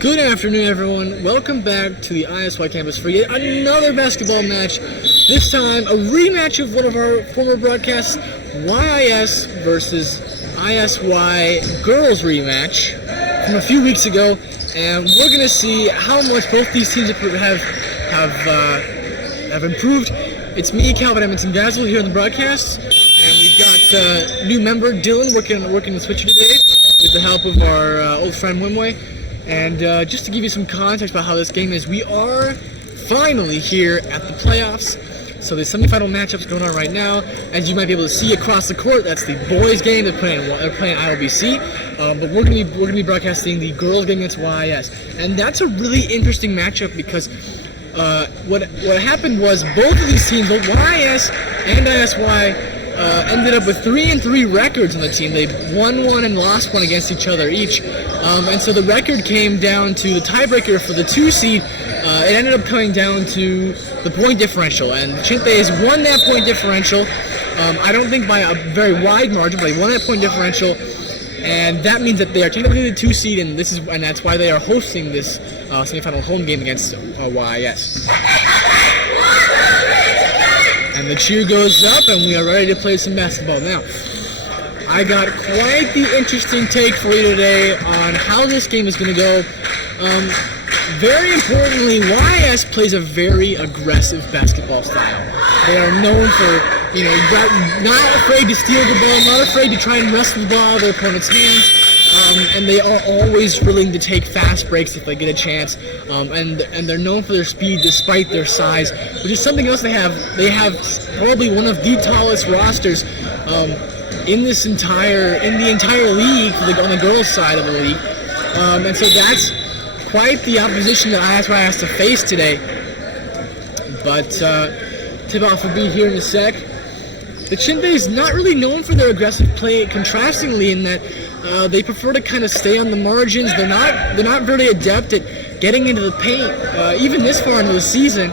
Good afternoon, everyone. Welcome back to the ISY campus for yet another basketball match. This time, a rematch of one of our former broadcasts, YIS versus ISY girls rematch from a few weeks ago, and we're going to see how much both these teams have improved. It's me, Calvin Edmondson Dazzle, here on the broadcast, and we've got new member Dylan working the switcher today with the help of our old friend Wimway. And just to give you some context about how this game is, we are finally here at the playoffs. So the semifinal matchups going on right now. As you might be able to see across the court, that's the boys' game. They're playing ILBC, but we're gonna be broadcasting the girls' game against YIS, and that's a really interesting matchup because what happened was both of these teams, both YIS and ISY, ended up with 3-3 records on the team. They won one and lost one against each other each. And so the record came down to the tiebreaker for the 2 seed. It ended up coming down to the point differential. And Chinthes won that point differential. I don't think by a very wide margin, but they won that point differential. And that means that they are technically the 2 seed, and that's why they are hosting this semifinal home game against YIS. And the cheer goes up, and we are ready to play some basketball. Now, I got quite the interesting take for you today on how this game is going to go. Very importantly, YS plays a very aggressive basketball style. They are known for, not afraid to steal the ball, not afraid to try and wrestle the ball out of their opponent's hands. And they are always willing to take fast breaks if they get a chance. And they're known for their speed despite their size, which is something else they have. They have probably one of the tallest rosters in the entire league on the girls' side of the league. And so that's quite the opposition that ISY has to face today. But tip-off will be here in a sec. The Chinthes not really known for their aggressive play, contrastingly in that they prefer to kind of stay on the margins. They're not very adept at getting into the paint, even this far into the season.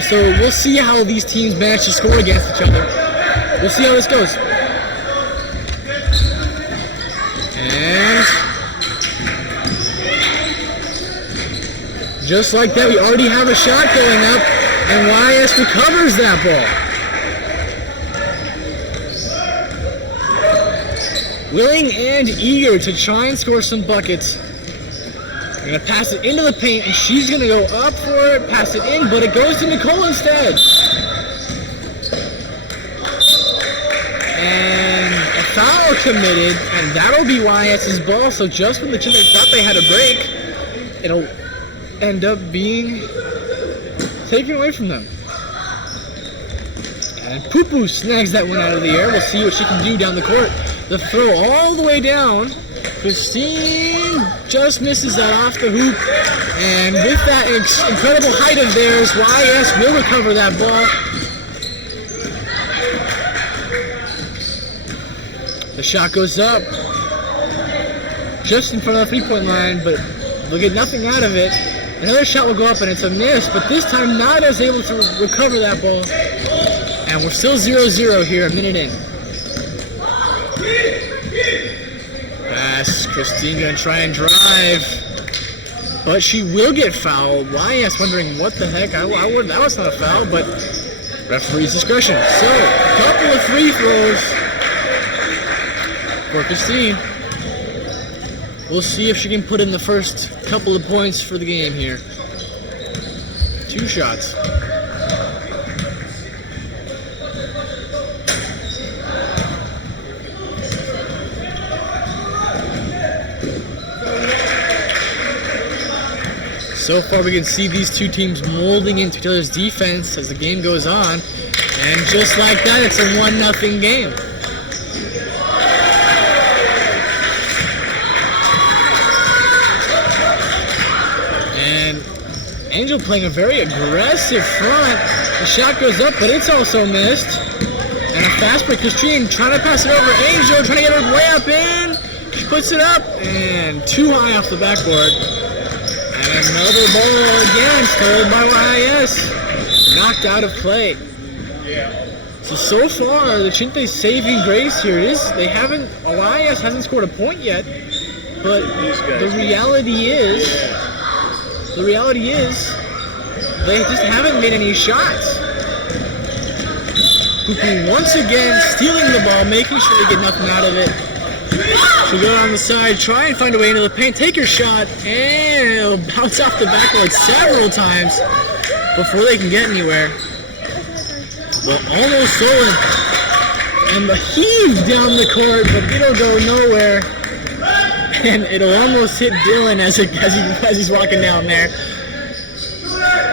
So we'll see how these teams manage to score against each other. We'll see how this goes. And just like that, we already have a shot going up, and YS recovers that ball. Willing and eager to try and score some buckets. We're going to pass it into the paint, and she's going to go up for it, pass it in, but it goes to Nicole instead. And a foul committed, and that'll be YS's ball. So just when the Chinthes thought they had a break, it'll end up being taken away from them. And Poo-Poo snags that one out of the air. We'll see what she can do down the court. The throw all the way down. Christine just misses that off the hoop. And with that incredible height of theirs, YS will recover that ball. The shot goes up. Just in front of the three-point line, but they'll get nothing out of it. Another shot will go up, and it's a miss, but this time Nada's able to recover that ball. And we're still 0-0 here, a minute in. Pass, Christine gonna try and drive, but she will get fouled. YS wondering what the heck, that was not a foul, but referee's discretion. So, a couple of free throws for Christine. We'll see if she can put in the first couple of points for the game here. 2 shots. So far we can see these two teams molding into each other's defense as the game goes on. And just like that, it's a 1-0 game. And Angel playing a very aggressive front. The shot goes up, but it's also missed. And a fast break. Christine trying to pass it over. Angel trying to get her way up in. She puts it up, and too high off the backboard. And another ball again, stolen by YIS. Knocked out of play. So far, the Chinthes saving grace here is YIS hasn't scored a point yet. But the reality is, they just haven't made any shots. Pupu once again stealing the ball, making sure they get nothing out of it. She'll go on the side, try and find a way into the paint, take her shot, and it'll bounce off the backboard several times before they can get anywhere. But almost stolen. And the heave down the court, but it'll go nowhere. And it'll almost hit Dylan as he's walking down there.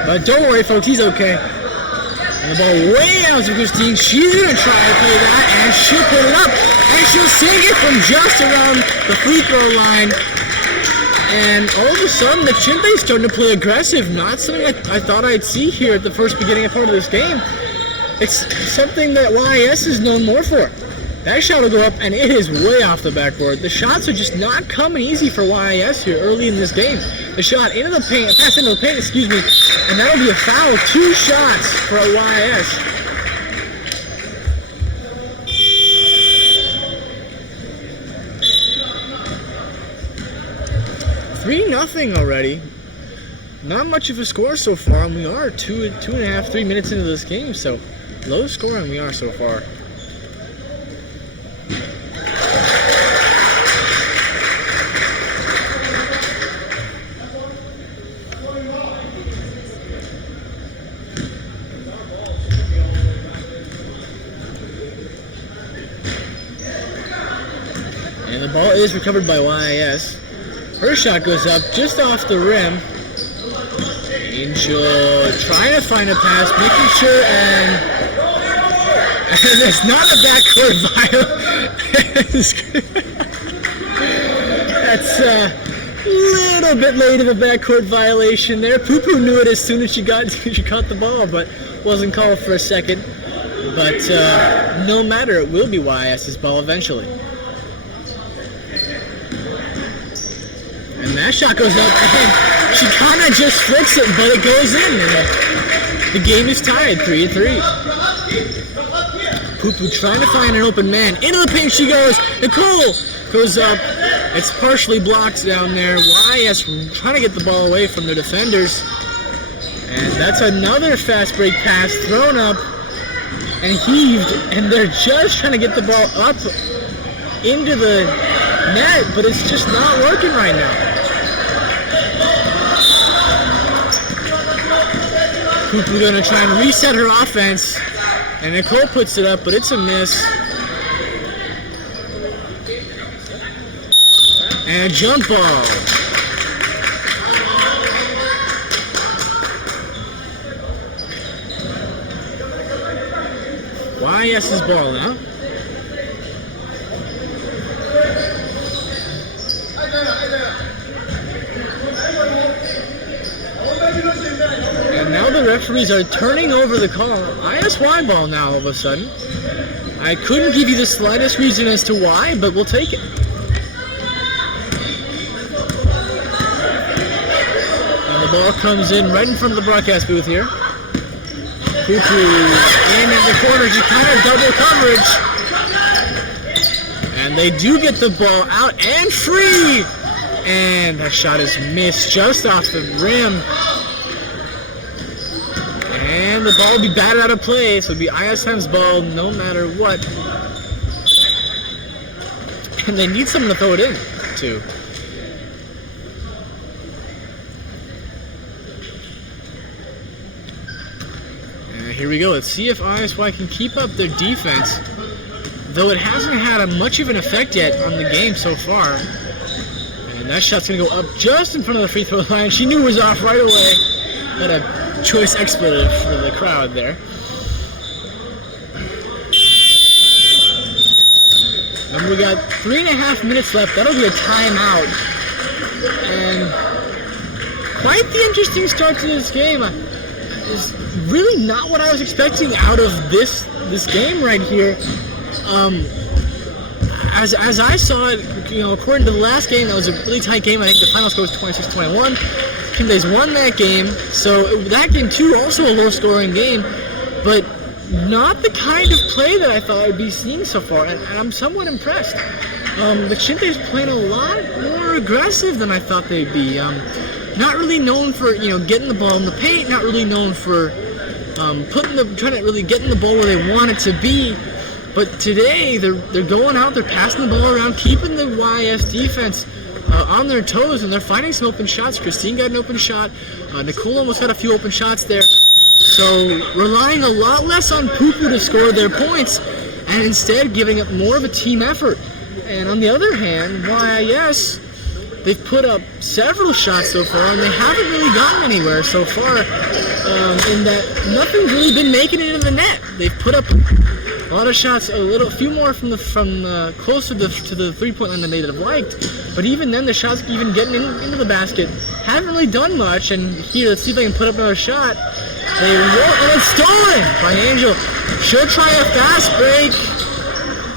But don't worry, folks, he's okay. And the ball way out to Christine. She's going to try to play that, and she'll put it up. And she'll sink it from just around the free throw line. And all of a sudden, the Chinthes starting to play aggressive. Not something I thought I'd see here at the first beginning of part of this game. It's something that YIS is known more for. That shot will go up, and it is way off the backboard. The shots are just not coming easy for YIS here early in this game. The shot into the paint, pass into the paint, excuse me, and that'll be a foul. 2 shots for YIS. $3-0 already. Not much of a score so far, and we are 3 minutes into this game, so low scoring we are so far. And the ball is recovered by YIS. Her shot goes up just off the rim. Angel trying to find a pass, making sure, and it's not a backcourt violation. That's a little bit late of a backcourt violation there. Pupu knew it as soon as she caught the ball, but wasn't called for a second. But no matter, it will be YIS's ball eventually. And that shot goes up, and she kind of just flicks it, but it goes in. And the game is tied, 3-3. Pupu trying to find an open man. Into the paint she goes. Nicole goes up. It's partially blocked down there. YIS trying to get the ball away from their defenders. And that's another fast break pass thrown up and heaved. And they're just trying to get the ball up into the net, but it's just not working right now. Pupu gonna try and reset her offense, and Nicole puts it up, but it's a miss. And a jump ball. YIS's ball now. And now the referees are turning over the call. ISY ball now all of a sudden. I couldn't give you the slightest reason as to why, but we'll take it. And the ball comes in right in front of the broadcast booth here. Pupu in the corner, just kind of double coverage. And they do get the ball out and free. And that shot is missed just off the rim. And the ball will be batted out of play, so it'll be ISM's ball no matter what. And they need someone to throw it in, too. And here we go. Let's see if ISY can keep up their defense, though it hasn't had much of an effect yet on the game so far. And that shot's going to go up just in front of the free throw line. She knew it was off right away. Got a choice expletive for the crowd there. And we got 3.5 minutes left. That'll be a timeout. And quite the interesting start to this game. Is really not what I was expecting out of this game right here. As I saw it, according to the last game, that was a really tight game. I think the final score was 26-21. Chinthes won that game, so that game too, also a low-scoring game, but not the kind of play that I thought I'd be seeing so far, and I'm somewhat impressed. The Chinthes playing a lot more aggressive than I thought they'd be. Not really known for, getting the ball in the paint, not really known for trying to really getting the ball where they want it to be. But today, they're going out, they're passing the ball around, keeping the YIS defense on their toes, and they're finding some open shots. Christine got an open shot. Nicole almost got a few open shots there. So relying a lot less on Poo-Poo to score their points, and instead giving up more of a team effort. And on the other hand, YIS, they've put up several shots so far, and they haven't really gotten anywhere so far. In that nothing's really been making it into the net. They've put up a lot of shots, a few more from closer to the three-point line than they'd have liked. But even then, the shots even getting into the basket haven't really done much. And here, let's see if they can put up another shot. They will, and it's stolen by Angel. She'll try a fast break.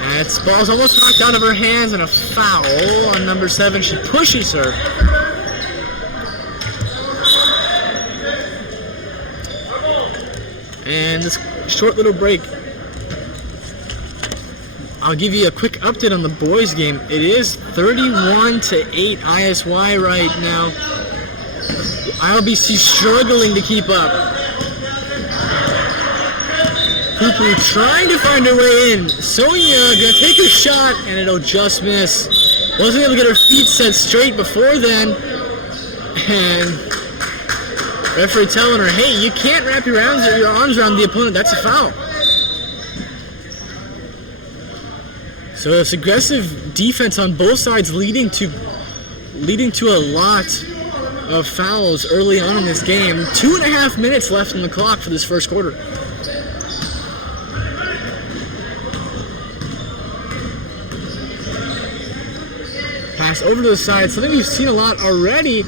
And the ball's almost knocked out of her hands, and a foul on number 7. She pushes her. And this short little break, I'll give you a quick update on the boys' game. It is 31-8 ISY right now. ILBC struggling to keep up. Poo-Poo trying to find her way in. Sonia gonna take her shot, and it'll just miss. Wasn't able to get her feet set straight before then. And referee telling her, hey, you can't wrap your arms around the opponent. That's a foul. So this aggressive defense on both sides leading to a lot of fouls early on in this game. 2.5 minutes left on the clock for this first quarter. Pass over to the side, something we've seen a lot already.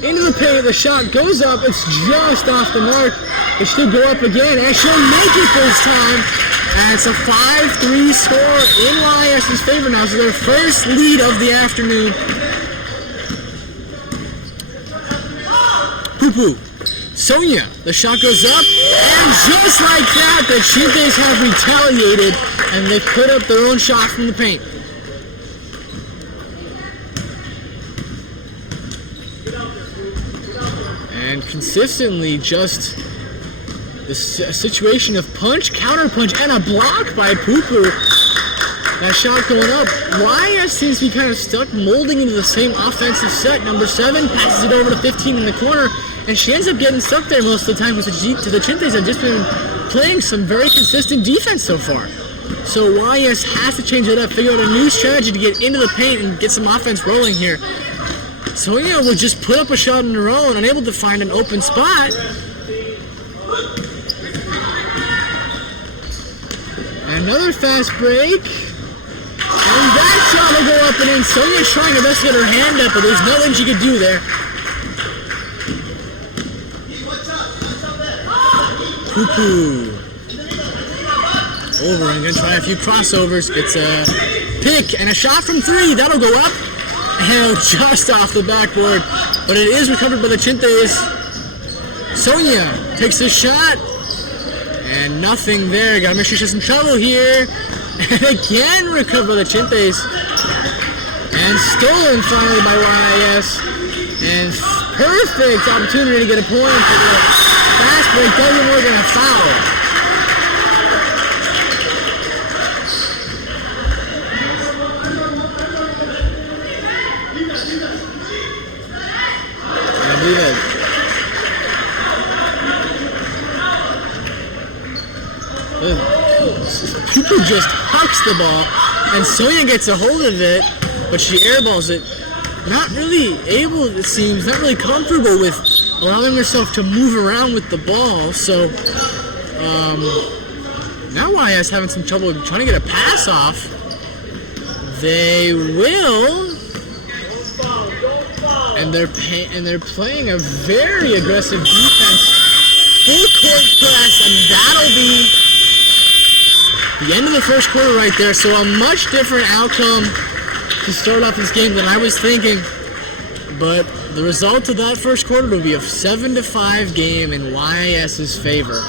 Into the paint, the shot goes up, it's just off the mark. But she'll go up again, and she'll make it this time. And it's a 5-3 score in YIS's favor now. So their first lead of the afternoon. Poo-Poo. Sonia, the shot goes up, and just like that, the Chinthes have retaliated, and they put up their own shot from the paint. And consistently just a situation of punch, counter punch, and a block by Poo-Poo. That shot going up. YIS seems to be kind of stuck, molding into the same offensive set. Number 7 passes it over to 15 in the corner, and she ends up getting stuck there most of the time with the Chinthes have just been playing some very consistent defense so far. So YIS has to change it up, figure out a new strategy to get into the paint and get some offense rolling here. Sonia will just put up a shot in her own, unable to find an open spot. Another fast break. And that shot will go up and in. Sonia's trying her best to get her hand up, but there's nothing she could do there. Poo-Poo. Over and gonna try a few crossovers. It's a pick and a shot from 3. That'll go up. And just off the backboard. But it is recovered by the Chinthes. Sonia takes a shot. And nothing there. Gotta make sure she's in trouble here. And again recovered by the Chinthes. And stolen finally by YIS. And perfect opportunity to get a point for the fast break. Doesn't work and a foul. Poo-Poo just hucks the ball, and Sonia gets a hold of it, but she airballs it. Not really able, it seems, not really comfortable with allowing herself to move around with the ball. So now YIS having some trouble trying to get a pass off. They will. And they're playing a very aggressive defense, full court press, and that'll be the end of the first quarter right there. So a much different outcome to start off this game than I was thinking. But the result of that first quarter will be a 7-5 game in YIS's favor.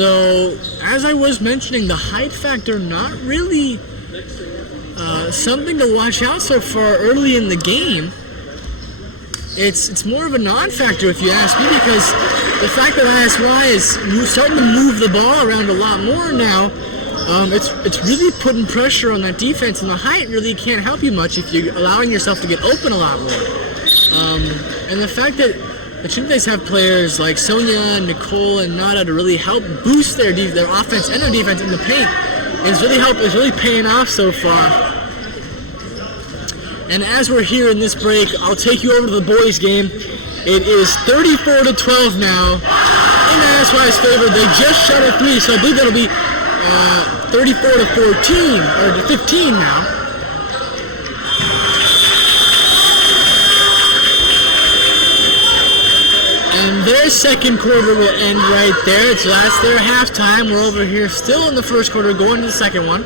So, as I was mentioning, the height factor not really something to watch out so far early in the game. It's more of a non-factor if you ask me, because the fact that ISY is starting to move the ball around a lot more now, it's really putting pressure on that defense, and the height really can't help you much if you're allowing yourself to get open a lot more. And the fact that the Chinthes have players like Sonia, Nicole, and Nada to really help boost their offense and their defense in the paint is really paying off so far. And as we're here in this break, I'll take you over to the boys' game. It is 34-12 now in ISY's favor. They just shot a 3, so I believe that'll be 34-14 or to 15 now. And their second quarter will end right there. So that's their halftime. We're over here still in the first quarter, going to the second one.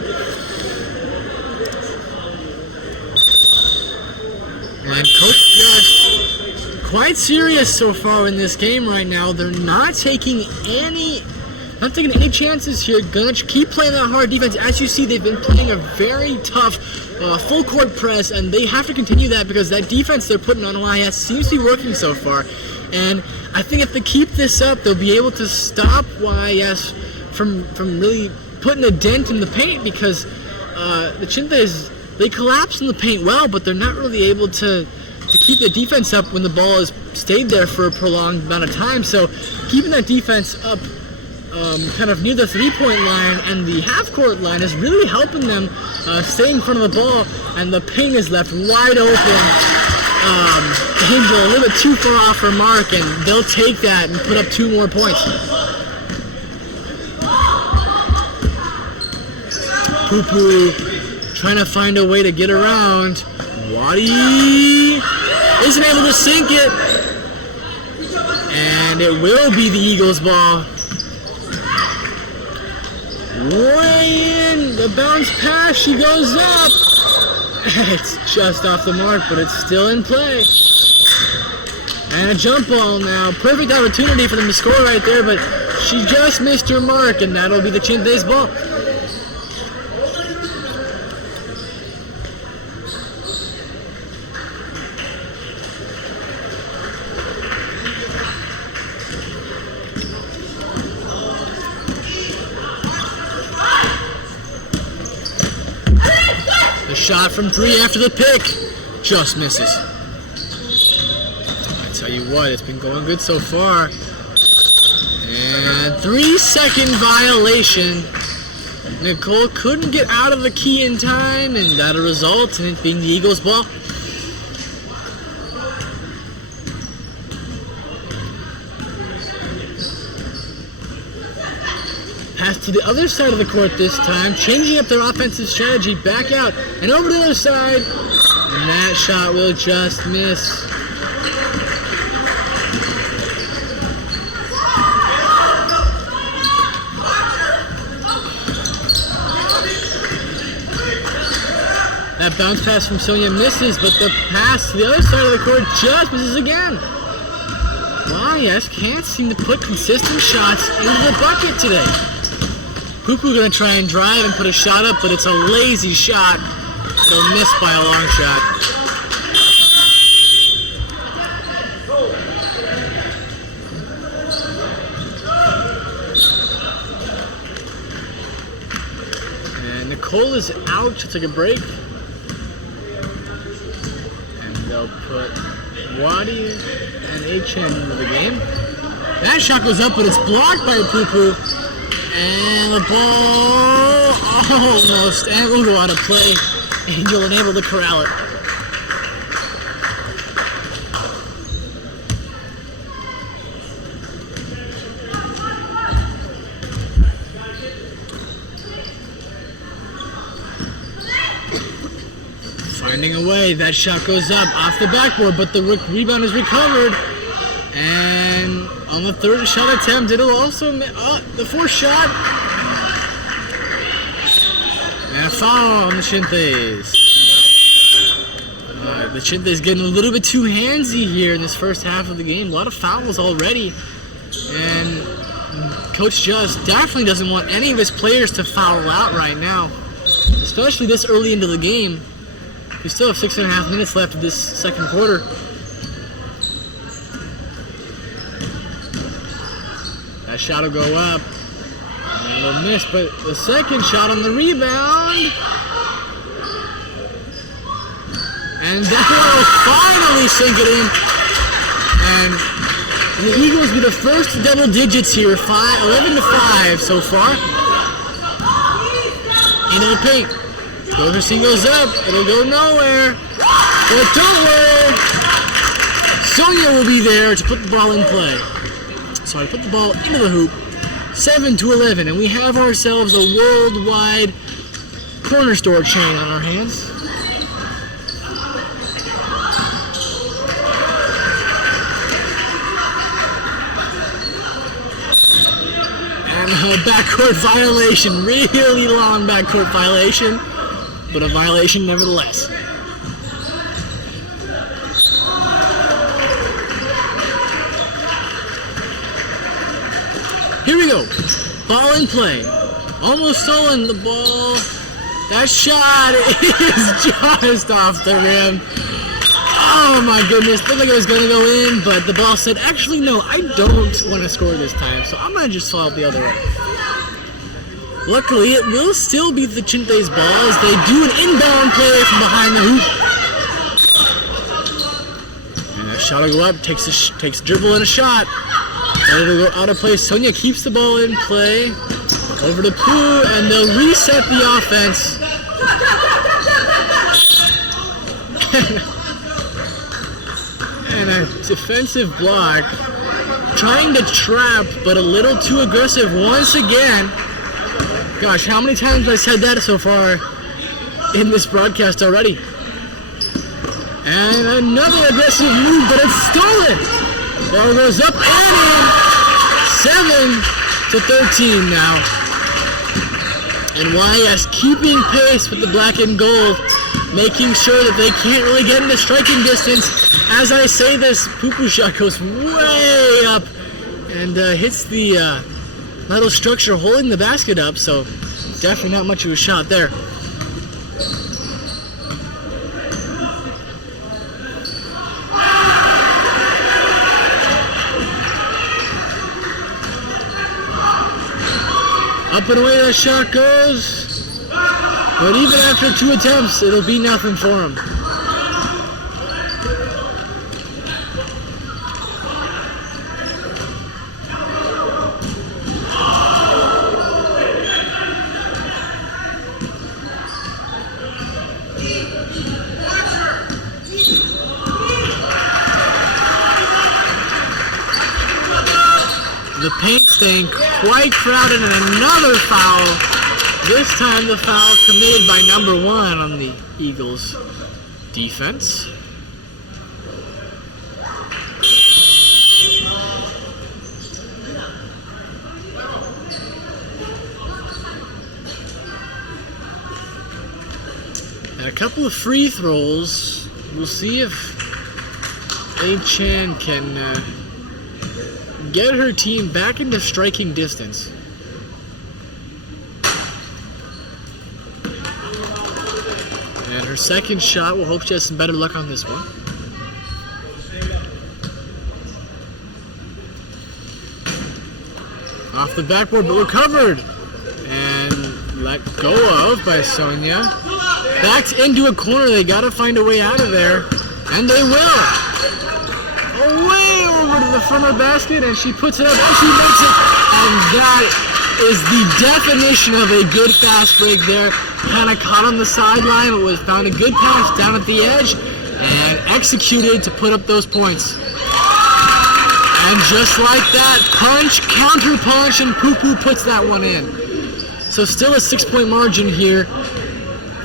And Coach Josh, quite serious so far in this game right now. They're not taking any chances here. Gonna keep playing that hard defense. As you see, they've been playing a very tough full court press, and they have to continue that because that defense they're putting on YIS seems to be working so far. And I think if they keep this up, they'll be able to stop YIS from really putting a dent in the paint, because the Chinthes, they collapse in the paint well, but they're not really able to keep the defense up when the ball has stayed there for a prolonged amount of time. So keeping that defense up kind of near the three-point line and the half-court line is really helping them stay in front of the ball, and the paint is left wide open. Angel a little bit too far off her mark, and they'll take that and put up 2 more points. Poo-Poo trying to find a way to get around. Wadi isn't able to sink it. And it will be the Eagles' ball. Way in, the bounce pass, she goes up. It's just off the mark, but it's still in play. And a jump ball now. Perfect opportunity for them to score right there, but she just missed her mark, and that'll be the Chinthes' ball. Shot from 3 after the pick just misses. I tell you what, it's been going good so far. And 3-second violation. Nicole couldn't get out of the key in time, and that'll result in it being the Eagles' ball. Pass to the other side of the court this time, changing up their offensive strategy, back out, and over to the other side, and that shot will just miss. That bounce pass from Sonia misses, but the pass to the other side of the court just misses again. YIS can't seem to put consistent shots into the bucket today. Poo-Poo gonna try and drive and put a shot up, but it's a lazy shot. They'll miss by a long shot. And Nicole is out. She'll take a break. And they'll put Wadi and HN into the game. That shot goes up, but it's blocked by Poo-Poo. And the ball almost, and will go out of play. Angel unable to corral it. Finding a way, that shot goes up off the backboard, but the rebound is recovered. And on the third shot attempt, it'll also the fourth shot. And a foul on the Chinthes. The Chinthes getting a little bit too handsy here in this first half of the game. A lot of fouls already. And Coach Just definitely doesn't want any of his players to foul out right now, especially this early into the game. We still have 6.5 minutes left of this second quarter. That shot will go up. And it'll miss, but the second shot on the rebound. And that one will finally sink it in. And the Eagles be the first double digits here, 11-5 so far. Into the paint. Goverson goes up. It'll go nowhere. But don't worry. Sonia will be there to put the ball in play. So I put the ball into the hoop. 7-11, and we have ourselves a worldwide corner store chain on our hands. And a backcourt violation, really long backcourt violation, but a violation nevertheless. Here we go. Ball in play. Almost stolen the ball. That shot is just off the rim. Oh my goodness. Looked like it was going to go in, but the ball said, actually, no, I don't want to score this time, so I'm going to just follow it the other way. Luckily, it will still be the Chinthes ball as they do an inbound play from behind the hoop. And that shot will go up. Takes a dribble and a shot. And it'll go out of play. Sonia keeps the ball in play. Over to Pooh, and they'll reset the offense. And a defensive block. Trying to trap, but a little too aggressive once again. Gosh, how many times have I said that so far in this broadcast already? And another aggressive move, but it's stolen. Ball goes up and in. 7-13 now. And YIS keeping pace with the black and gold, making sure that they can't really get into striking distance. As I say this, Poo-Poo shot goes way up and hits the metal structure holding the basket up, so definitely not much of a shot there. Up and away that shot goes, but even after 2 attempts, it'll be nothing for him. The paint staying quite crowded, and another foul. This time the foul committed by number 1 on the Eagles defense. And a couple of free throws. We'll see if A-Chan can get her team back into striking distance. And her second shot, we'll hope she has some better luck on this one. Off the backboard, but recovered. And let go of by Sonia. Backs into a corner, they gotta find a way out of there. And they will. Away over to the front of the basket, and she puts it up, and she makes it. And that is the definition of a good fast break there. Kind of caught on the sideline, but was found a good pass down at the edge, and executed to put up those points. And just like that, punch, counter punch, and Poo-Poo puts that one in. So still a 6-point margin here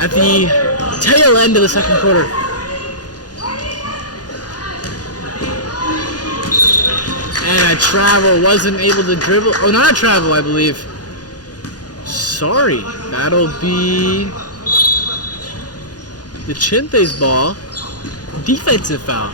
at the tail end of the second quarter. And a travel wasn't able to dribble. Oh, not a travel, I believe. Sorry. That'll be the Chinthes ball. Defensive foul.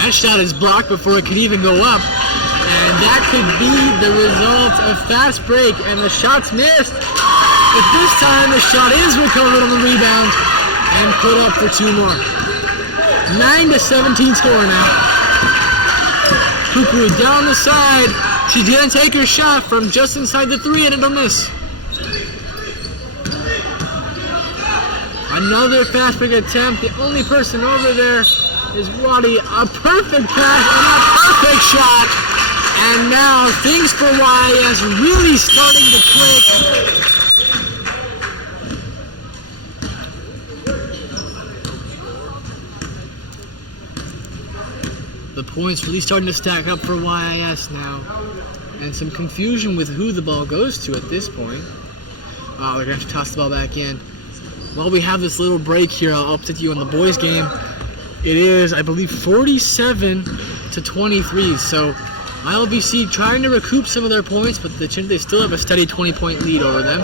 That shot is blocked before it could even go up. And that could be the result of fast break, and the shot's missed. But this time the shot is recovered on the rebound and put up for 2 more. 9-17 score now. Pupu down the side. She's gonna take her shot from just inside the 3 and it'll miss. Another fast break attempt. The only person over there is Waddy. A perfect pass and a perfect shot. And now things for YIS really starting to click. The points really starting to stack up for YIS now. And some confusion with who the ball goes to at this point. They're going to have to toss the ball back in. While we have this little break here, I'll update you on the boys' game. It is, I believe, 47-23. So ILBC trying to recoup some of their points, but the Chinthes still have a steady 20-point lead over them.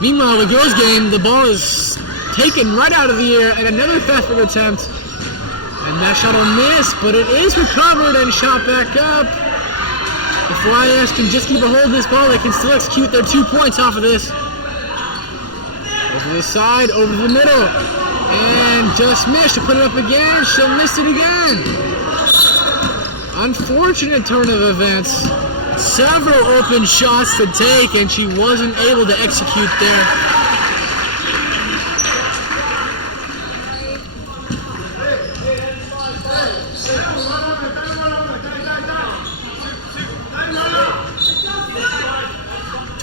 Meanwhile, the girls' game, the ball is taken right out of the air, and another fast break attempt. And that shot will miss, but it is recovered and shot back up. If YIS can just keep a hold of this ball, they can still execute their 2 points off of this. Over the side, over the middle. And just missed to put it up again. She'll miss it again. Unfortunate turn of events. Several open shots to take, and she wasn't able to execute there.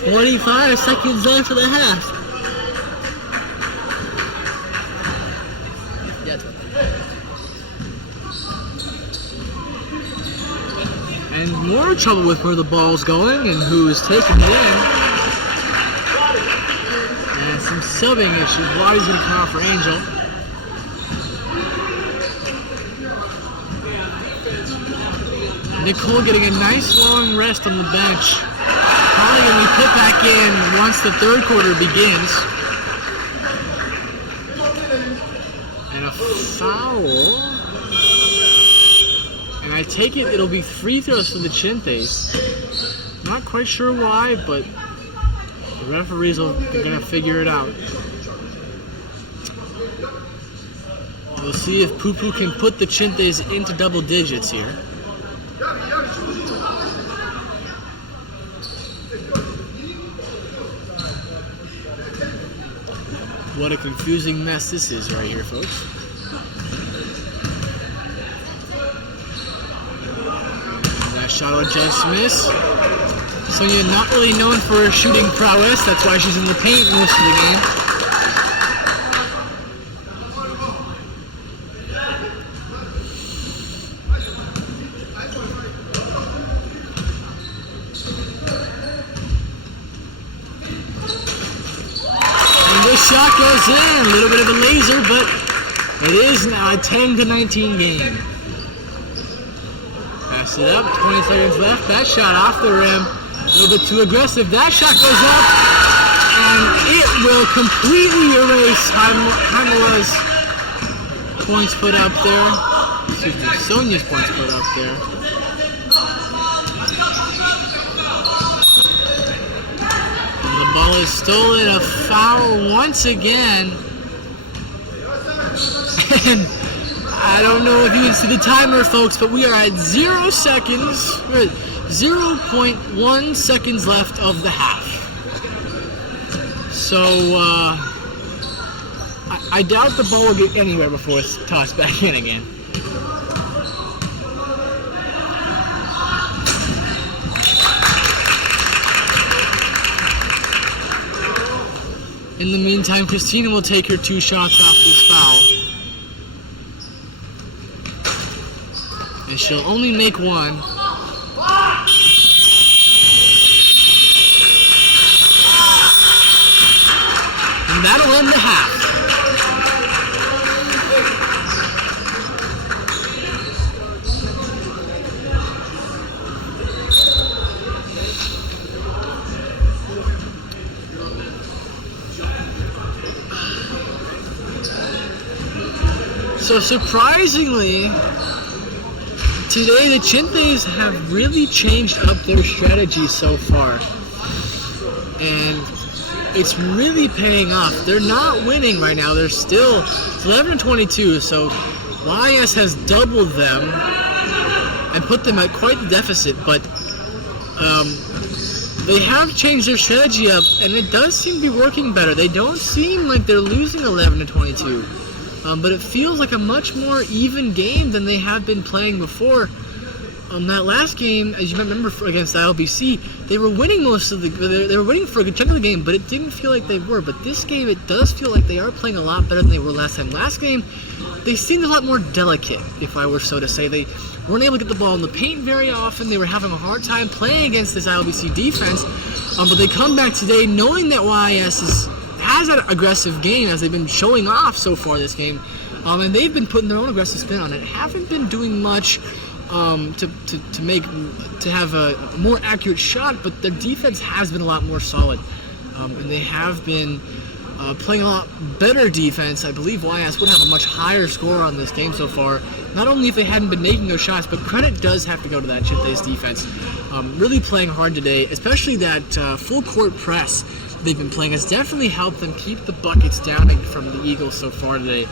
"25 seconds left of the half." And more trouble with where the ball's going and who's taking it in. And some subbing issues. Waddy's going to come out for Angel. Nicole getting a nice long rest on the bench. Probably going to be put back in once the third quarter begins. And a foul. And I take it it'll be free throws for the Chinthes. Not quite sure why, but the referees are going to figure it out. We'll see if Pupu can put the Chinthes into double digits here. What a confusing mess this is right here, folks. That shot will just miss. Sonia not really known for her shooting prowess. That's why she's in the paint most of the game. Shot goes in, a little bit of a laser, but it is now a 10-19 game. Pass it up, 20 seconds left. That shot off the rim, a little bit too aggressive. That shot goes up, and it will completely erase Hamala's points put up there. Excuse me, Sonia's points put up there. The ball is stolen, a foul once again. And I don't know if you can see the timer, folks, but we are at 0 seconds, 0.1 seconds left of the half. So, I doubt the ball will get anywhere before it's tossed back in again. In the meantime, Christina will take her 2 shots off this foul. And she'll only make 1. And that'll end the half. So surprisingly, today the Chinthes have really changed up their strategy so far. And it's really paying off. They're not winning right now. They're still 11-22, so YIS has doubled them and put them at quite the deficit, but they have changed their strategy up, and it does seem to be working better. They don't seem like they're losing 11-22, but it feels like a much more even game than they have been playing before. That last game, as you might remember, against ILBC, they were winning they were winning for a good chunk of the game, but it didn't feel like they were. But this game, it does feel like they are playing a lot better than they were last time. Last game, they seemed a lot more delicate, if I were so to say. They weren't able to get the ball in the paint very often. They were having a hard time playing against this ILBC defense, but they come back today knowing that YIS has that aggressive game, as they've been showing off so far this game, and they've been putting their own aggressive spin on it. Haven't been doing much to have a more accurate shot, but their defense has been a lot more solid, and they have been playing a lot better defense. I believe YIS would have a much higher score on this game so far, not only if they hadn't been making those shots, but credit does have to go to that Chinthes defense. Really playing hard today, especially that full court press they've been playing has definitely helped them keep the buckets down from the Eagles so far today.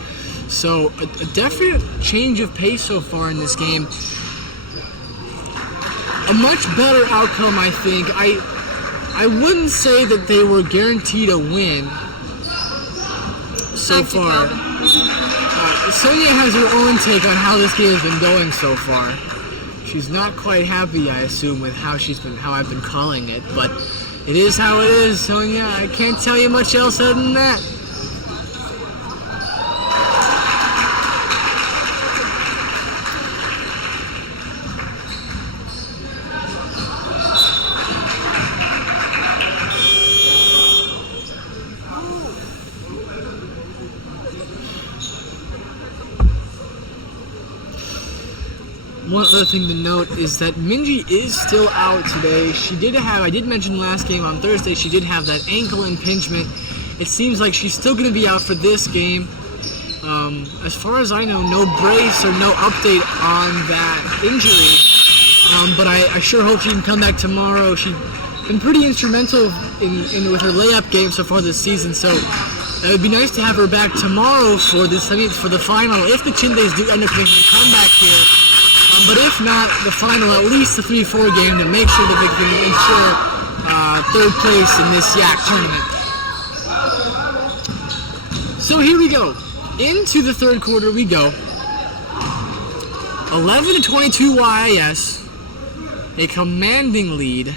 So a definite change of pace so far in this game. A much better outcome, I think. I wouldn't say that they were guaranteed a win so far. Sonia has her own take on how this game has been going so far. She's not quite happy, I assume, with how I've been calling it, but it is how it is, Sonia. I can't tell you much else other than that. One other thing to note is that Minji is still out today. I did mention last game on Thursday, she did have that ankle impingement. It seems like she's still going to be out for this game. As far as I know, no brace or no update on that injury. But I sure hope she can come back tomorrow. She's been pretty instrumental with her layup game so far this season, so it would be nice to have her back tomorrow for the final, if the Chinthes do end up making a comeback here. But if not, the final, at least the 3-4 game to make sure that they can ensure third place in this YAC tournament. So here we go. Into the third quarter we go. 11-22 YIS. A commanding lead.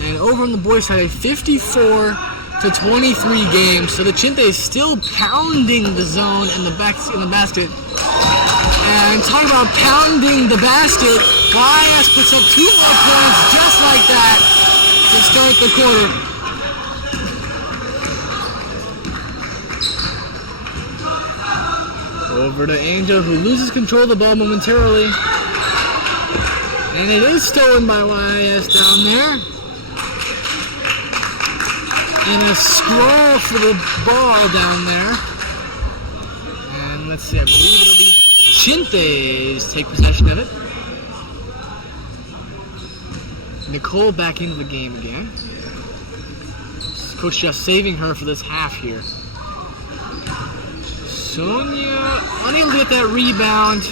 And over on the boys' side, a 54-23 game. So the Chinthes still pounding the zone in the basket. And talking about pounding the basket, YIS puts up 2 more points just like that to start the quarter. Over to Angel, who loses control of the ball momentarily. And it is stolen by YIS down there. And a scroll for the ball down there. And let's see, I believe it'll be Chinthes take possession of it. Nicole back into the game again. Coach just saving her for this half here. Sonia unable to get that rebound.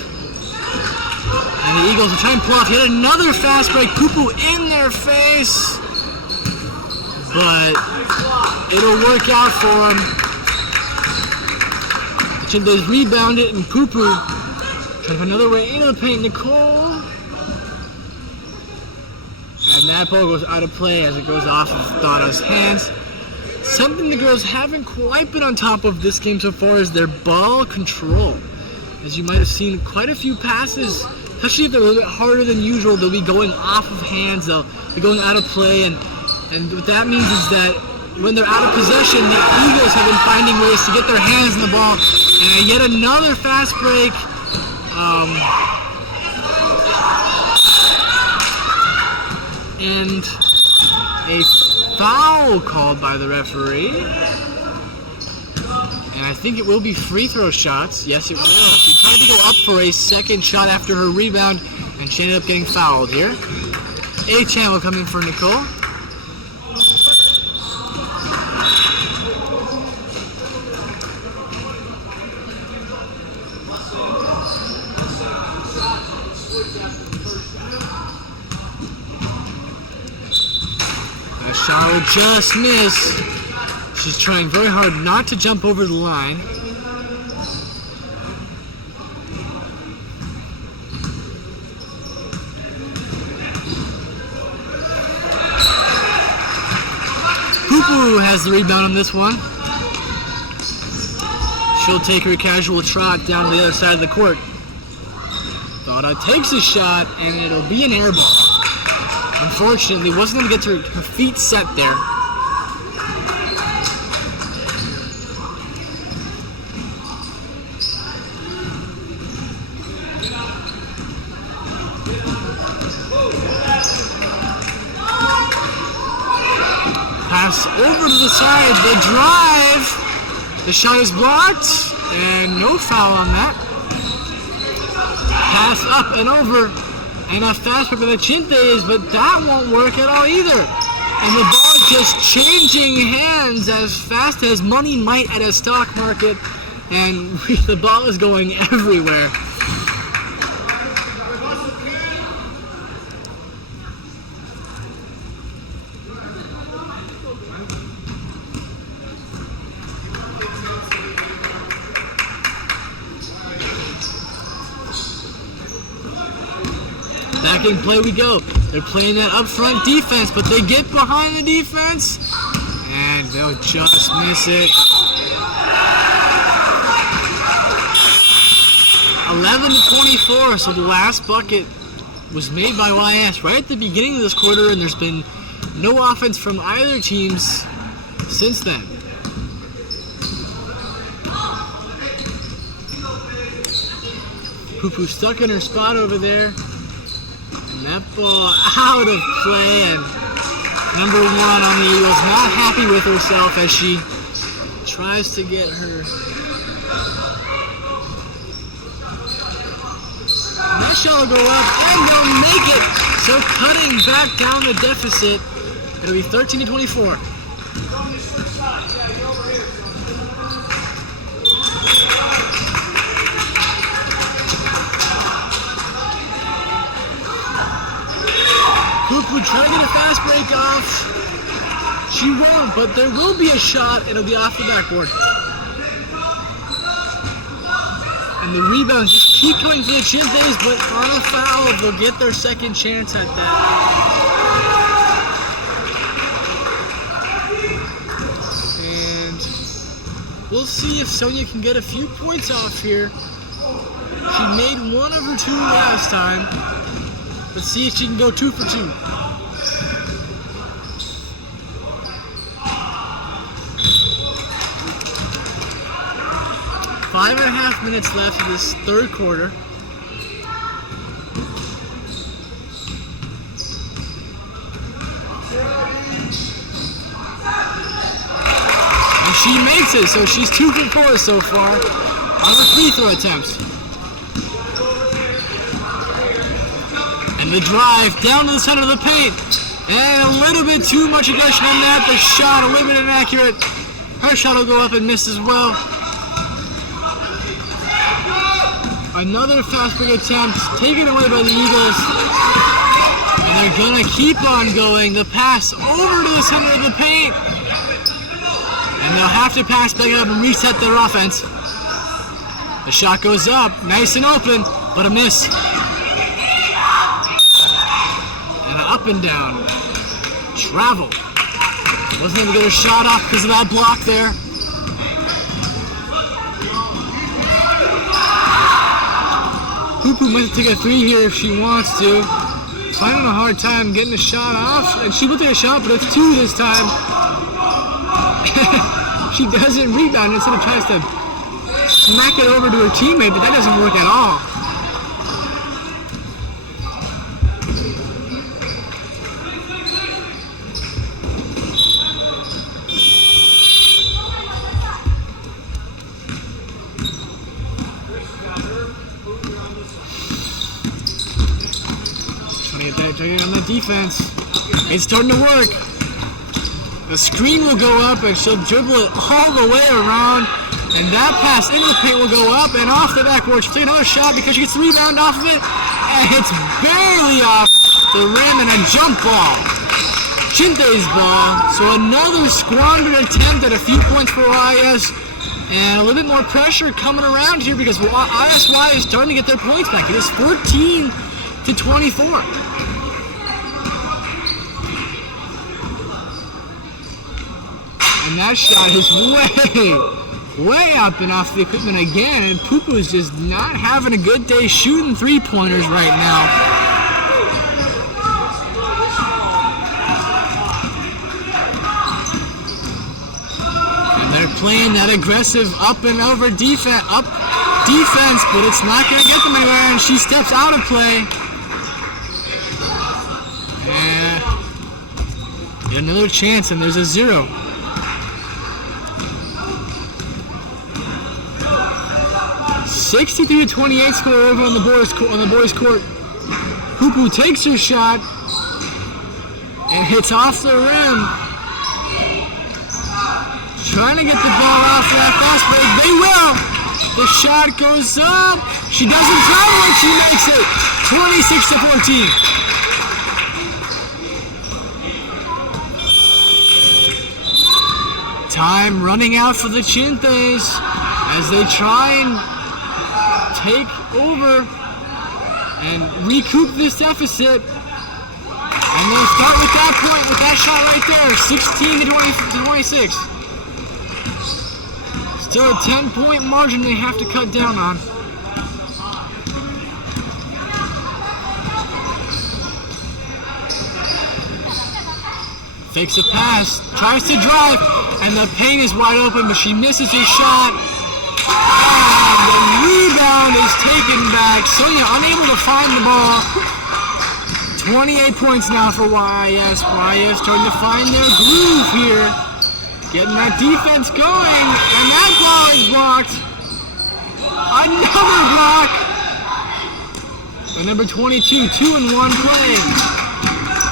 And the Eagles are trying to pull off yet another fast break. Poo-poo in their face. But it'll work out for them. The Chinthes rebound it, and Poo-poo trying another way into the paint. Nicole. And that ball goes out of play as it goes off of Dada's hands. Something the girls haven't quite been on top of this game so far is their ball control. As you might have seen, quite a few passes, especially if they're a little bit harder than usual, they'll be going off of hands, they'll be going out of play, and what that means is that when they're out of possession, the Eagles have been finding ways to get their hands on the ball. And yet another fast break. And a foul called by the referee. And I think it will be free throw shots. Yes, it will. She tried to go up for a second shot after her rebound, and she ended up getting fouled here. A-Chan will come in for Nicole. The shot will just miss. She's trying very hard not to jump over the line. Poo-Poo has the rebound on this one. She'll take her casual trot down to the other side of the court. Thought takes a shot, and it'll be an air ball. Unfortunately, wasn't going to get her feet set there. Pass over to the side, the drive. The shot is blocked, and no foul on that. Pass up and over, and a fast break by the Chinthes, but that won't work at all either. And the ball just changing hands as fast as money might at a stock market, and the ball is going everywhere. Back in play we go. They're playing that up front defense, but they get behind the defense, and they'll just miss it. 11-24, so the last bucket was made by YIS right at the beginning of this quarter, and there's been no offense from either teams since then. Poo-Poo stuck in her spot over there. And that ball out of play, and number one on the Eagles not happy with herself as she tries to get her. And that shot will go up, and they'll make it. So cutting back down the deficit, it'll be 13-24. Poo-Poo trying to get a fast break off. She won't, but there will be a shot. It'll be off the backboard. And the rebounds just keep coming for the Chinthes, but on a foul, they'll get their second chance at that. And we'll see if Sonia can get a few points off here. She made one of her two last time. Let's see if she can go 2 for 2. Five and a half minutes left in this third quarter. And she makes it, so she's 2 for 4 so far on her free throw attempts. And the drive down to the center of the paint. And a little bit too much aggression on that. The shot a little bit inaccurate. Her shot will go up and miss as well. Another fast break attempt taken away by the Eagles. And they're gonna keep on going. The pass over to the center of the paint. And they'll have to pass back up and reset their offense. The shot goes up, nice and open, but a miss. Up and down. Travel. Wasn't able to get her shot off because of that block there. Poo-Poo might take a three here if she wants to. Finding a hard time getting a shot off. And she will take a shot, but it's 2 this time. She doesn't rebound. Instead of tries to smack it over to her teammate, but that doesn't work at all. Trying to get on the defense. It's starting to work. The screen will go up and she'll dribble it all the way around. And that pass into the paint will go up and off the backboard. She'll take another shot because she gets the rebound off of it. And hits barely off the rim and a jump ball. Chinthes ball. So another squandered attempt at a few points for YIS. And a little bit more pressure coming around here because ISY is starting to get their points back. It is 14 to 24. And that shot is way up and off the equipment again. And Poo-Poo is just not having a good day shooting three-pointers right now. And they're playing that aggressive up and over defense, but it's not going to get them anywhere. And she steps out of play. And get another chance, and there's a 0. (63-28) score over on the boys' court. Poo-Poo takes her shot and hits off the rim. Trying to get the ball off that fast break. They will. The shot goes up. She doesn't travel and she makes it. 26 to 14. Time running out for the Chinthes as they try and take over and recoup this deficit. And they'll start with that point, with that shot right there, 16 to 26. Still a 10-point margin they have to cut down on. Fakes a pass, tries to drive, and the paint is wide open, but she misses her shot. And the rebound is taken back. Sonia unable to find the ball. 28 points now for YIS. YIS trying to find their groove here. Getting that defense going, and that ball is blocked. Another block. And number 22, 2-in-1 play.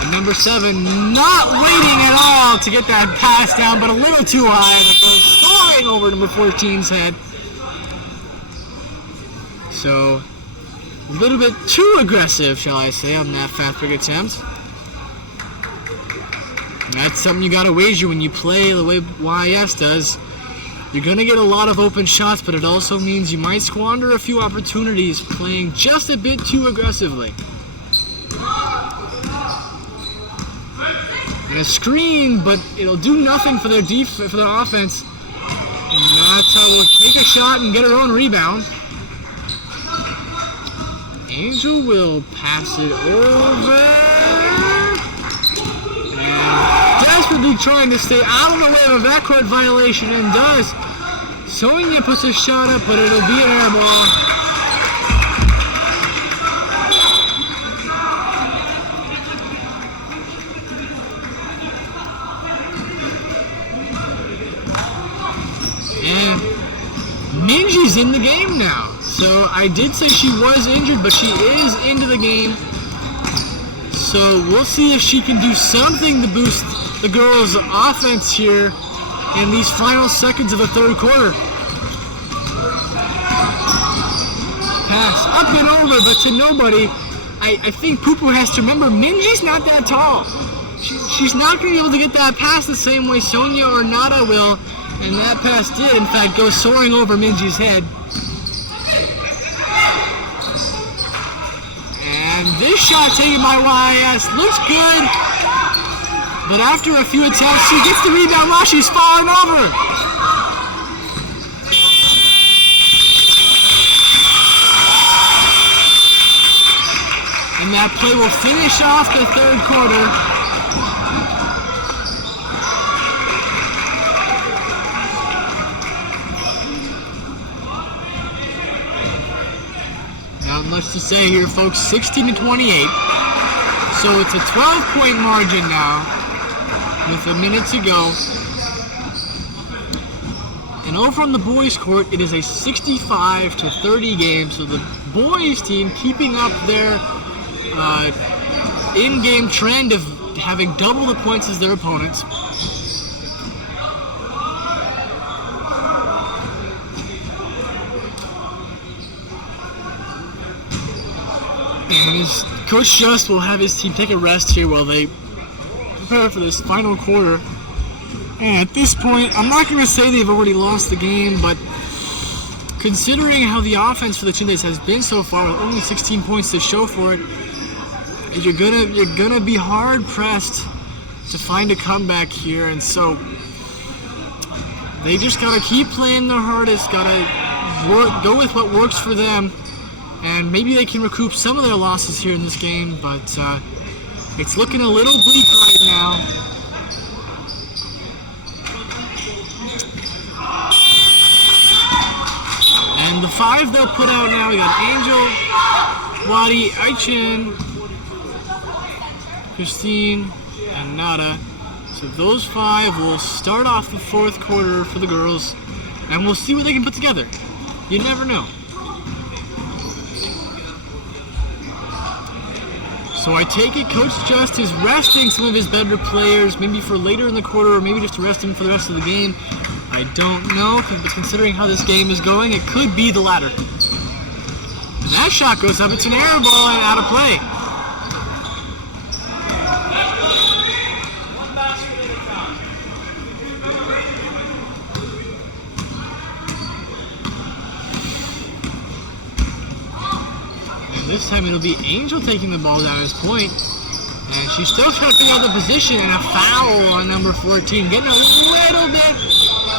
And number 7, not waiting at all to get that pass down, but a little too high, and it goes flying over number 14's head. So, a little bit too aggressive, shall I say, on that fast break attempt. That's something you gotta wager when you play the way YIS does. You're gonna get a lot of open shots, but it also means you might squander a few opportunities playing just a bit too aggressively. And a screen, but it'll do nothing for their offense. Nata will take a shot and get her own rebound. Angel will pass it over. And desperately trying to stay out of the way of a backcourt violation, and does. Sonia puts a shot up, but it'll be an air ball. And Minji's in the game now. So I did say she was injured, but she is into the game. So we'll see if she can do something to boost the girls' offense here in these final seconds of the third quarter. Pass up and over, but to nobody. I think Poo-Poo has to remember, Minji's not that tall. She's not going to be able to get that pass the same way Sonia or Nada will. And that pass did, in fact, go soaring over Minji's head. And this shot taken by YIS looks good. But after a few attempts, she gets the rebound while she's falling over. And that play will finish off the third quarter. Not much to say here, folks. 16 to 28. So it's a 12-point margin now with a minute to go. And over on the boys' court, it is a 65 to 30 game. So the boys team keeping up their in-game trend of having double the points as their opponents. And as Coach Just will have his team take a rest here while they prepare for this final quarter. And at this point, I'm not going to say they've already lost the game, but considering how the offense for the Chinthes has been so far, with only 16 points to show for it, you're gonna be hard pressed to find a comeback here. And so they just gotta keep playing their hardest, go with what works for them, and maybe they can recoup some of their losses here in this game. But it's looking a little bleak right now. And the 5 they'll put out now, we got Angel, Wadi, Aichin, Christine, and Nada. So those 5 will start off the 4th quarter for the girls, and we'll see what they can put together. You never know. So I take it Coach Just is resting some of his better players, maybe for later in the quarter, or maybe just to rest him for the rest of the game. I don't know, but considering how this game is going, it could be the latter. And that shot goes up. It's an air ball and out of play. And this time it'll be Angel taking the ball down his point. And she's still trying to figure out the position, and a foul on number 14. Getting a little bit...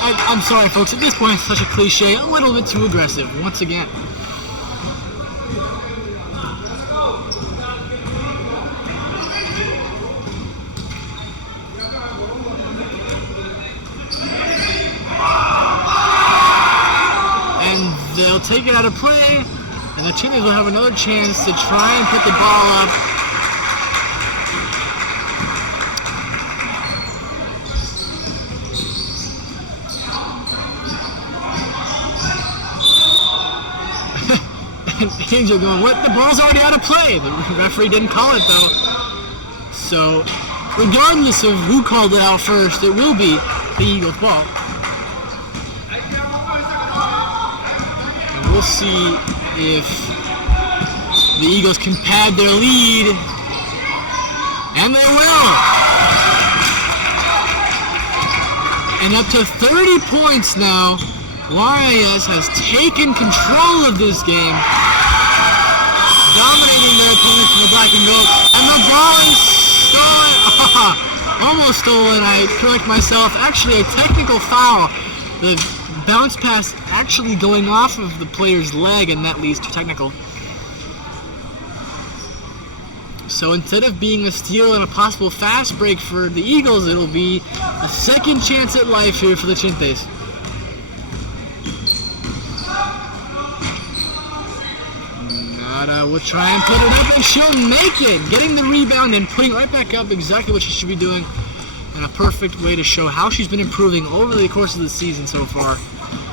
I'm sorry, folks. At this point, it's such a cliche. A little bit too aggressive, once again. And they'll take it out of play, and the Chinthes will have another chance to try and put the ball up. Angel going, what? The ball's already out of play. The referee didn't call it, though. So, regardless of who called it out first, it will be the Eagles' ball. And we'll see if the Eagles can pad their lead. And they will. And up to 30 points now. YIS has taken control of this game, dominating their opponents in the black and gold. And the ball is stolen. Almost stolen. I correct myself. Actually, a technical foul. The bounce pass actually going off of the player's leg, and that leads to technical. So instead of being a steal and a possible fast break for the Eagles, it'll be a second chance at life here for the Chinthes. We'll try and put it up, and she'll make it, getting the rebound and putting it right back up, exactly what she should be doing, and a perfect way to show how she's been improving over the course of the season so far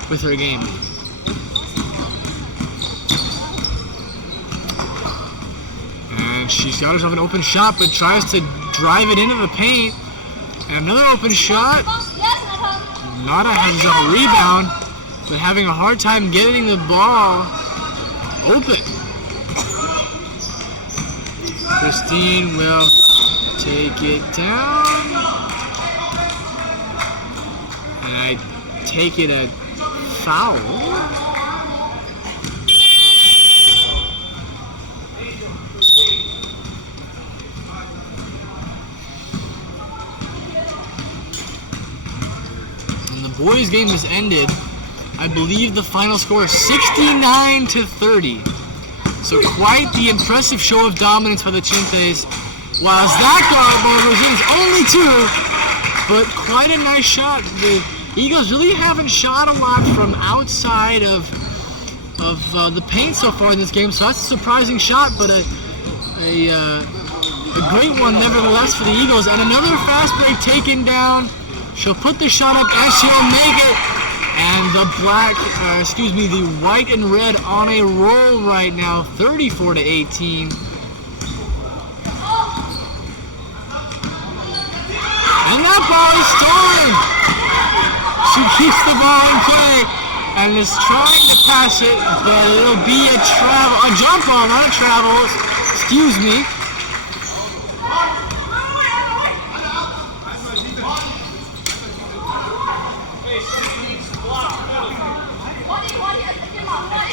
with her game. And she's got herself an open shot, but tries to drive it into the paint. And another open shot. Nada has herself a rebound, but having a hard time getting the ball open. Christine will take it down, and I take it a foul. And the boys' game has ended. I believe the final score is 69-30. So quite the impressive show of dominance by the Chinthes. While that ball goes in, it's only 2, but quite a nice shot. The Eagles really haven't shot a lot from outside of the paint so far in this game, so that's a surprising shot, but a great one nevertheless for the Eagles. And another fast break taken down. She'll put the shot up and she'll make it. And the the white and red on a roll right now, 34-18. And that ball is stolen. She keeps the ball in play and is trying to pass it, but it'll be a jump ball, not a travel. Excuse me.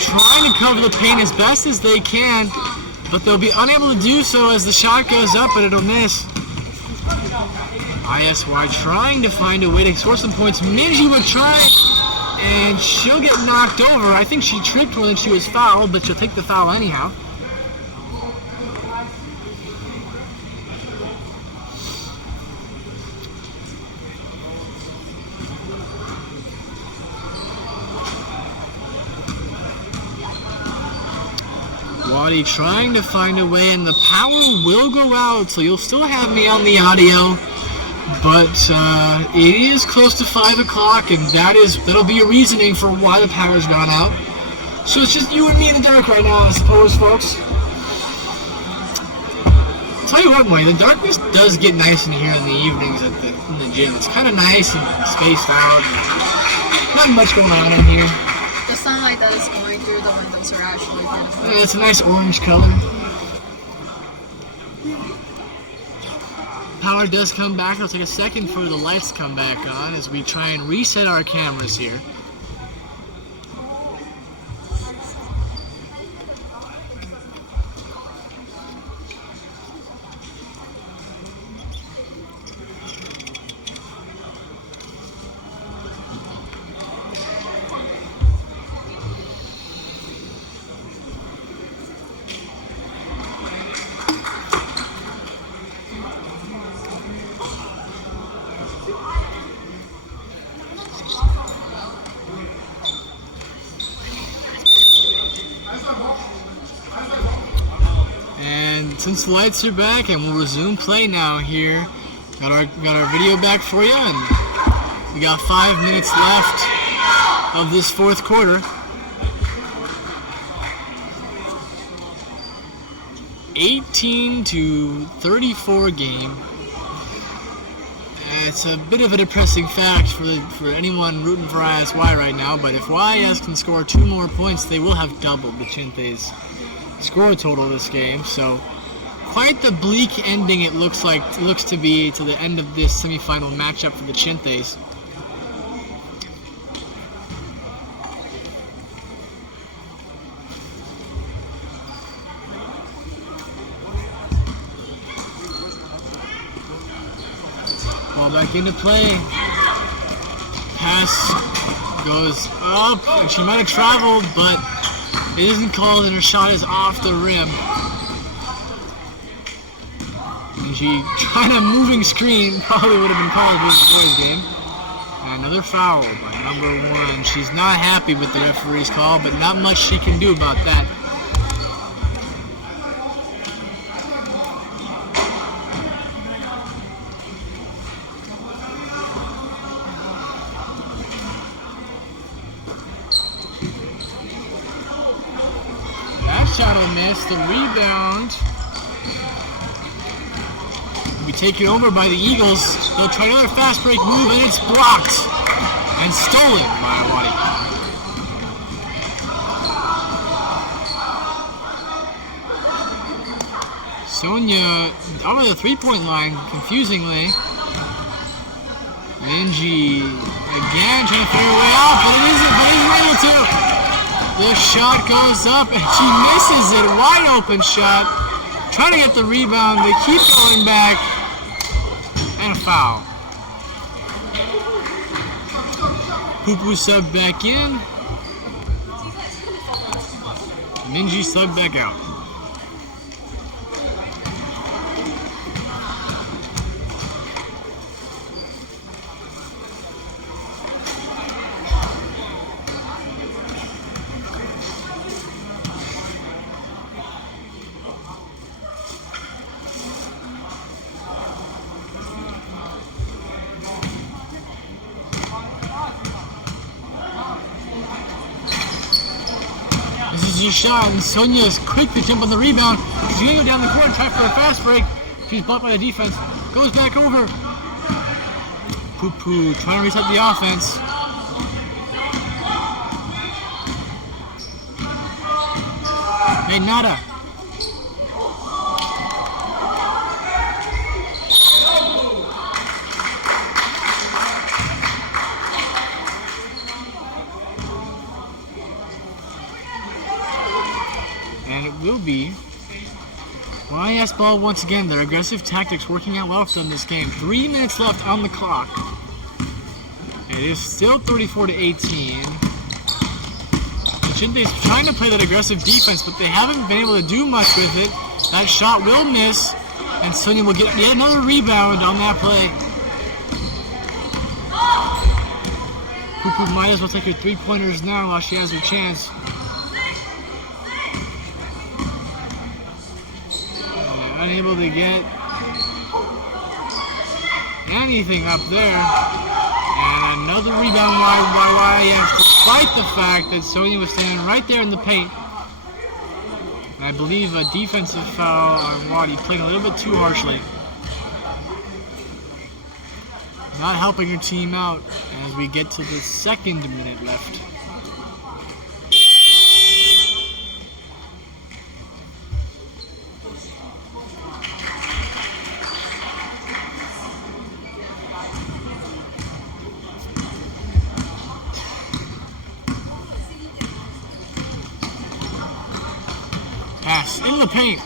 Trying to cover the paint as best as they can, but they'll be unable to do so as the shot goes up, but it'll miss. ISY trying to find a way to score some points. Minji would try, and she'll get knocked over. I think she tripped more than she was fouled, but she'll take the foul anyhow. Wadi trying to find a way, and the power will go out, so you'll still have me on the audio, but it is close to 5 o'clock, and that'll be a reasoning for why the power's gone out. So it's just you and me in the dark right now, I suppose, folks. I'll tell you what, Moy, the darkness does get nice in here in the evenings in the gym. It's kind of nice and spaced out. Not much going on in here. The sunlight that is going through the windows are actually beautiful. Yeah, it's a nice orange color. Power does come back. It'll take a second for the lights to come back on as we try and reset our cameras here. Since the lights are back, and we'll resume play now here. Got our video back for you, and we got 5 minutes left of this fourth quarter. 18-34 game. It's a bit of a depressing fact for anyone rooting for ISY right now, but if YIS can score 2 more points, they will have doubled the Chinthes score total this game. So quite the bleak ending it looks to be to the end of this semifinal matchup for the Chinthes. Ball back into play. Pass goes up, and she might have traveled, but it isn't called, and her shot is off the rim. And she trying a moving screen, probably would have been called in this boys game. And another foul by number 1. She's not happy with the referee's call, but not much she can do about that. That shot will miss. The rebound will be taken over by the Eagles. They'll try another fast break move, and it's blocked and stolen by Wadi. Sonia over the three-point line, confusingly. Minji again trying to figure a way out, but it isn't able to. The shot goes up, and she misses it. Wide open shot. Trying to get the rebound. They keep going back. And a foul. Pupu sub back in. Minji sub back out. This is your shot, and Sonia is quick to jump on the rebound. She's going to go down the court and try for a fast break. She's blocked by the defense. Goes back over. Poo trying to reset the offense. Hey, nada. And it will be YIS ball once again. Their aggressive tactics working out well for them this game. 3 minutes left on the clock. It is still 34-18. The Chinthes trying to play that aggressive defense, but they haven't been able to do much with it. That shot will miss, and Sonia will get yet another rebound on that play. Poo might as well take her 3-pointers now while she has her chance. Unable to get anything up there. And another rebound by YIS, despite the fact that Sonia was standing right there in the paint. And I believe a defensive foul on Wadi, playing a little bit too harshly. Not helping her team out as we get to the second minute left. Pass in the paint.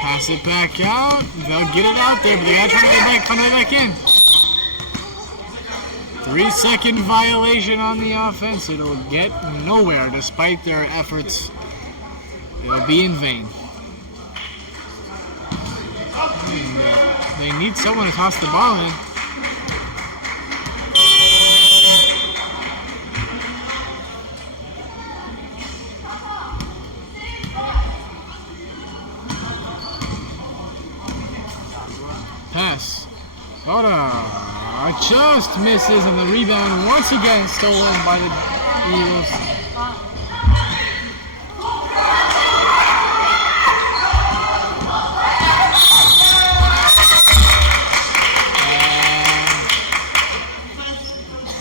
Pass it back out. They'll get it out there, but they gotta try to get come back in. 3-second violation on the offense. It'll get nowhere despite their efforts. It'll be in vain. And, they need someone to toss the ball in. Pass. Just misses, and the rebound once again stolen by the Eagles. And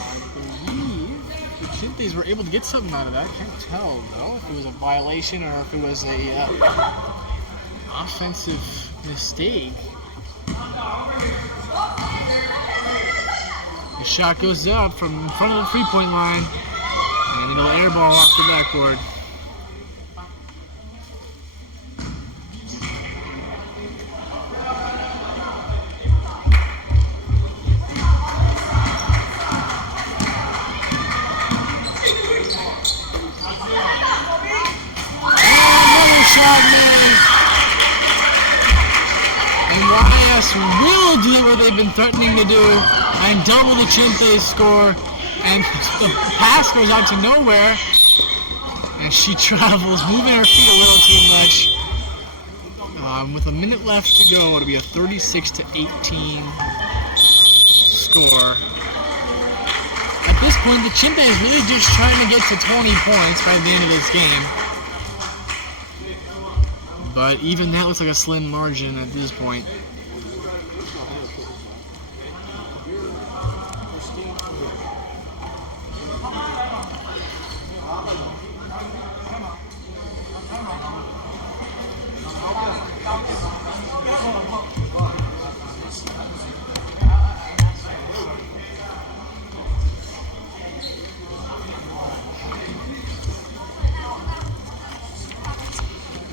I believe the Chinthes were able to get something out of that. Can't tell though if it was a violation or if it was a offensive mistake. The shot goes up from in front of the three-point line, and it'll airball off the backboard. Another shot made. And YIS will do what they've been threatening to do and double the Chinthes score, and the pass goes out to nowhere, and she travels, moving her feet a little too much. With a minute left to go, it'll be a 36-18 score. At this point, the Chinthes is really just trying to get to 20 points by the end of this game. But even that looks like a slim margin at this point.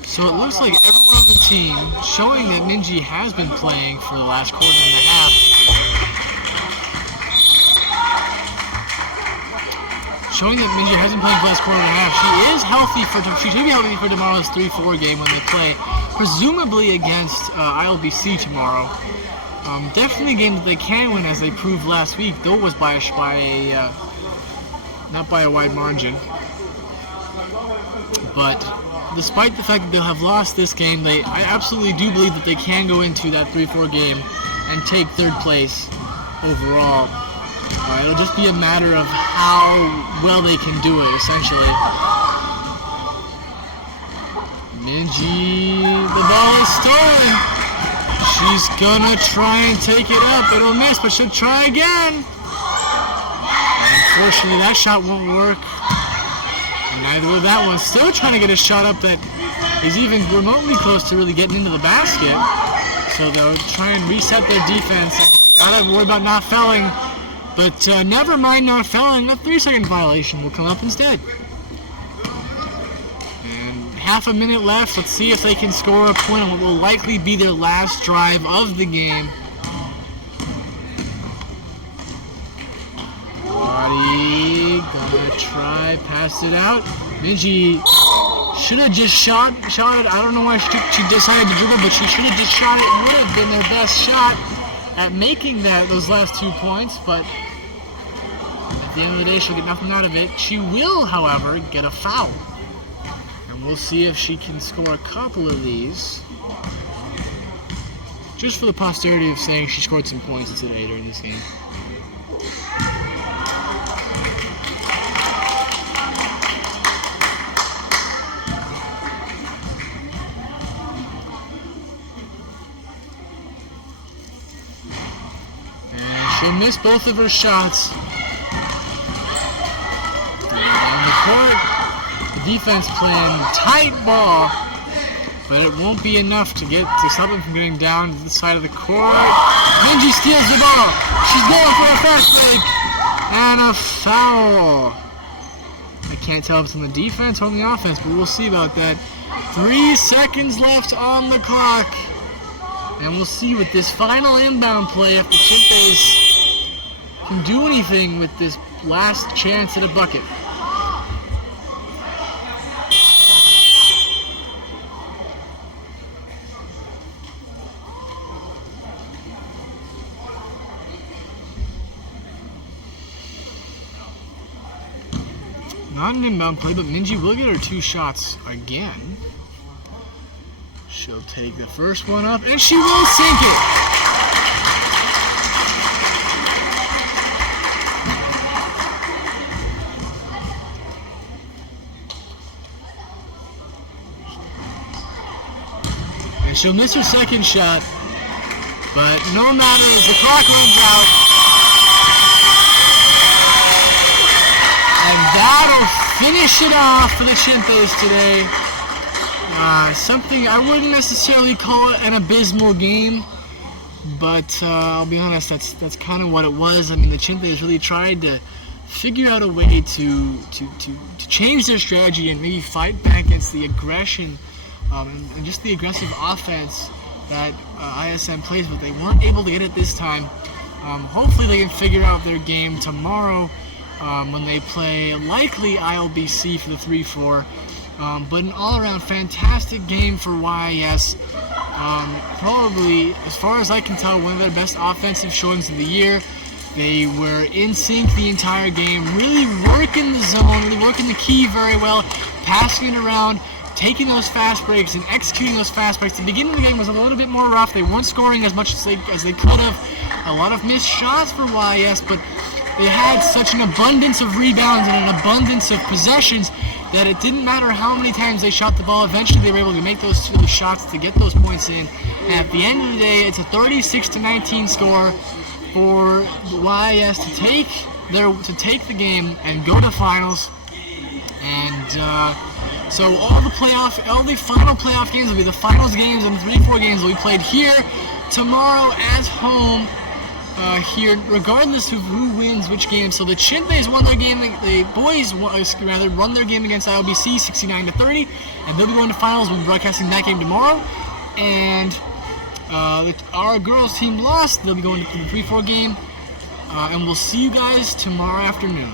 So it looks like everyone on the team, showing that Minji has been playing for the last quarter and a half. Showing that Minji hasn't played for the last quarter and a half. She should be healthy for tomorrow's 3-4 game when they play, presumably against ILBC tomorrow. Definitely a game that they can win, as they proved last week, though it was not by a wide margin. But despite the fact that they'll have lost this game, I absolutely do believe that they can go into that 3-4 game and take third place overall. It'll just be a matter of how well they can do it, essentially. Minji, the ball is stolen. She's gonna try and take it up. It'll miss, but she'll try again. Unfortunately, that shot won't work. Neither will that one. Still trying to get a shot up that is even remotely close to really getting into the basket. So they'll try and reset their defense. Gotta worry about not fouling. But never mind not fouling. A 3-second violation will come up instead. And half a minute left. Let's see if they can score a point on what will likely be their last drive of the game. Gonna try, pass it out. Minji should have just shot it. I don't know why she decided to dribble, but she should have just shot it. It would have been their best shot at making those last 2 points, but at the end of the day, she'll get nothing out of it. She will, however, get a foul. And we'll see if she can score a couple of these. Just for the posterity of saying she scored some points today during this game. She'll miss both of her shots. On the court, the defense playing tight ball, but it won't be enough to stop them from getting down to the side of the court. Minji steals the ball. She's going for a fast break and a foul. I can't tell if it's on the defense or on the offense, but we'll see about that. 3 seconds left on the clock. And we'll see with this final inbound play if the Chinthes can do anything with this last chance at a bucket. Not an inbound play, but Minji will get her 2 shots again. She'll take the first one up, and she will sink it! And she'll miss her second shot, but no matter as the clock runs out, and that'll finish it off for the Chinthes today. Something I wouldn't necessarily call it an abysmal game, but I'll be honest, that's kind of what it was. I mean, the Chinthes really tried to figure out a way to change their strategy and maybe fight back against the aggression and just the aggressive offense that ISM plays, but they weren't able to get it this time. Hopefully they can figure out their game tomorrow when they play likely ILBC for the 3-4. But an all-around fantastic game for YIS. Probably, as far as I can tell, one of their best offensive showings of the year. They were in sync the entire game, really working the zone, really working the key very well, passing it around, taking those fast breaks and executing those fast breaks. The beginning of the game was a little bit more rough. They weren't scoring as much as they could have. A lot of missed shots for YIS, but they had such an abundance of rebounds and an abundance of possessions that it didn't matter how many times they shot the ball. Eventually they were able to make those shots to get those points in. And at the end of the day, it's a 36-19 score for YIS to take the game and go to finals. And so all the final playoff games will be the finals games, and the 3-4 games will be played here tomorrow at home. Here, regardless of who wins which game. So the Chinthes won their game. The boys won their game against ILBC 69-30, and they'll be going to finals. We'll be broadcasting that game tomorrow. And our girls team lost. They'll be going to the 3-4 game, and we'll see you guys tomorrow afternoon.